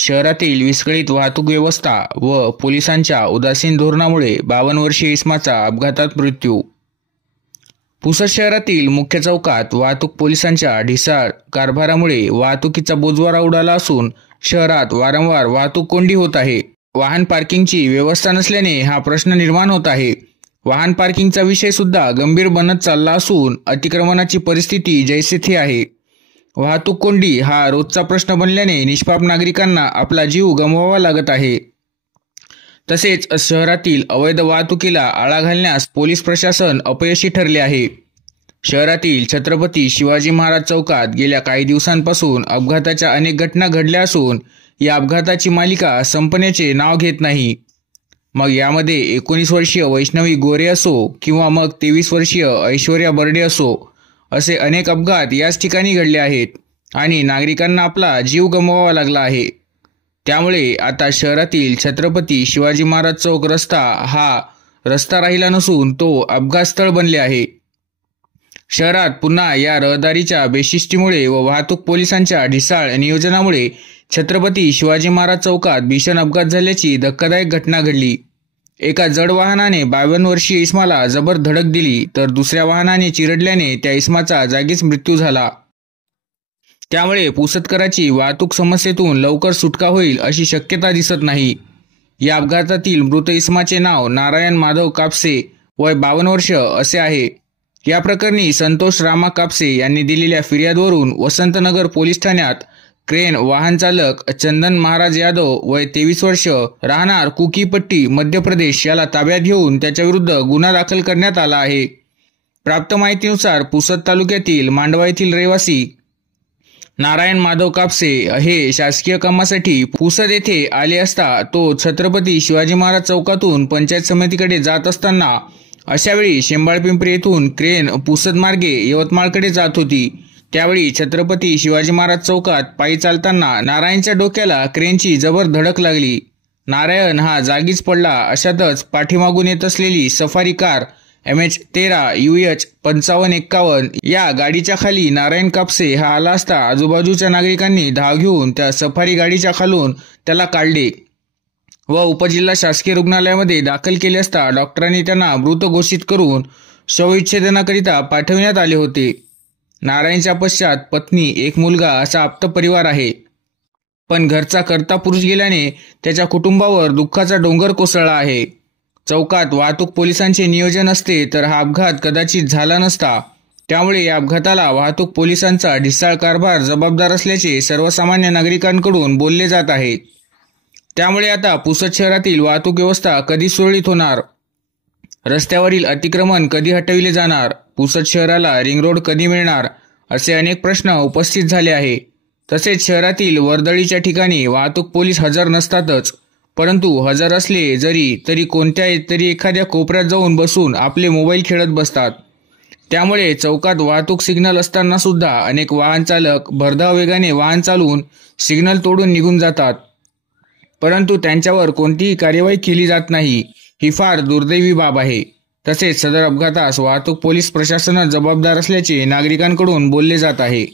शहरातील विस्कळीत वाहतूक व्यवस्था व पोलिसांच्या उदासीन धोरणामुळे 52 वर्षीय इसमाचा अपघातात मृत्यू. पुसद शहरातील मुख्य चौकात वाहतूक पोलिसांच्या ढिसाळ कारभारामुळे वाहतुकीचा बोजवारा उडाला असून शहरात वारंवार वाहतूक कोंडी होत आहे. वाहन पार्किंगची व्यवस्था नसल्याने हा प्रश्न निर्माण होत आहे. वाहन पार्किंगचा विषय सुद्धा गंभीर बनत चालला असून अतिक्रमणाची परिस्थिती जैसे थे आहे. वाहतूक कोंडी हा रोजचा प्रश्न बनल्याने निष्पाप नागरिकांना आपला जीव गमवावा लागत आहे. तसेच शहरातील अवैध वाहतुकीला आळा घालण्यास पोलीस प्रशासन अपयशी ठरले आहे. शहरातील छत्रपती शिवाजी महाराज चौकात गेल्या काही दिवसांपासून अपघाताच्या अनेक घटना घडल्या असून या अपघाताची मालिका संपण्याचे नाव घेत नाही. मग यामध्ये 19 वर्षीय वैष्णवी गोरे असो किंवा मग 23 वर्षीय ऐश्वर्या बर्डे असो, असे अनेक अपघात याच ठिकाणी घडले आहेत आणि नागरिकांना आपला जीव गमवावा लागला आहे. त्यामुळे आता शहरातील छत्रपती शिवाजी महाराज चौक रस्ता हा रस्ता राहिला नसून तो अपघातस्थळ बनले आहे. शहरात पुन्हा या रहदारीच्या बेशिस्तीमुळे व वाहतूक पोलिसांच्या ढिसाळ नियोजनामुळे छत्रपती शिवाजी महाराज चौकात भीषण अपघात झाल्याची धक्कादायक घटना घडली. एका जड वाहनाने 52 वर्षीय इसमाला जबर धडक दिली तर दुसऱ्या वाहनाने चिरडल्याने त्या इसमाचा जागीच मृत्यू झाला. त्यामुळे पुसदकरांची वाहतूक समस्येतून लवकर सुटका होईल अशी शक्यता दिसत नाही. या अपघातातील मृत इसमाचे नाव नारायण माधव कापसे, वय 52 वर्ष असे आहे. या प्रकरणी संतोष रामा कापसे यांनी दिलेल्या फिर्यादवरून वसंतनगर पोलीस ठाण्यात क्रेन वाहन चालक चंदन महाराज यादव, वय 23 वर्ष, राहणार कुकीपट्टी, मध्य प्रदेश याला ताब्यात घेऊन त्याच्याविरुद्ध गुन्हा दाखल करण्यात आला आहे. प्राप्त माहितीनुसार पुसद तालुक्यातील मांडवा येथील रहिवासी नारायण माधव कापसे हे शासकीय कामासाठी पुसद येथे आले असता तो छत्रपती शिवाजी महाराज चौकातून पंचायत समितीकडे जात असताना अशावेळी शेंबाळपिंपरी येथून क्रेन पुसद मार्गे यवतमाळकडे जात होती. त्यावेळी छत्रपती शिवाजी महाराज चौकात पायी चालताना नारायणच्या डोक्याला क्रेनची जबर धडक लागली. नारायण हा जागीच पडला. अशातच पाठीमागून येत असलेली सफारी कार MH13 UH 5551 या गाडीच्या खाली नारायण कापसे हा आला असता आजूबाजूच्या नागरिकांनी धाव घेऊन त्या सफारी गाडीच्या खालून त्याला काढले व उपजिल्हा शासकीय रुग्णालयामध्ये दाखल केले असता डॉक्टरांनी त्यांना मृत घोषित करून शवविच्छेदनाकरिता पाठविण्यात आले होते. नारायणच्या पश्चात पत्नी, एक मुलगा असा आप्त परिवार आहे. पण घरचा कर्ता पुरुष गेल्याने त्याच्या कुटुंबावर दुःखाचा डोंगर कोसळला आहे. चौकात वाहतूक पोलिसांचे नियोजन असते तर हा अपघात कदाचित झाला नसता. त्यामुळे या अपघाताला वाहतूक पोलिसांचा ढिसाळ कारभार जबाबदार असल्याचे सर्वसामान्य नागरिकांकडून बोलले जात आहे. त्यामुळे आता पुसद शहरातील वाहतूक व्यवस्था कधी सुरळीत होणार? रस्त्यावरील अतिक्रमण कधी हटविले जाणार? पुसद शहराला रिंग रोड कधी मिळणार? असे अनेक प्रश्न उपस्थित झाले आहे. तसेच शहरातील वर्दळीच्या ठिकाणी वाहतूक पोलीस हजर नसतातच, परंतु हजर असले तरी कोणत्या तरी एखाद्या कोपऱ्यात जाऊन बसून आपले मोबाईल खेळत बसतात. त्यामुळे चौकात वाहतूक सिग्नल असताना सुद्धा अनेक वाहन चालक भरधाव वेगाने वाहन चालवून सिग्नल तोडून निघून जातात, परंतु त्यांच्यावर कोणतीही कार्यवाही केली जात नाही. ही फार दुर्दैवी बाब आहे. तसेच सदर अपघातास वाहतूक पोलीस प्रशासन जबाबदार असल्याचे नागरिकांकडून बोलले जात आहे.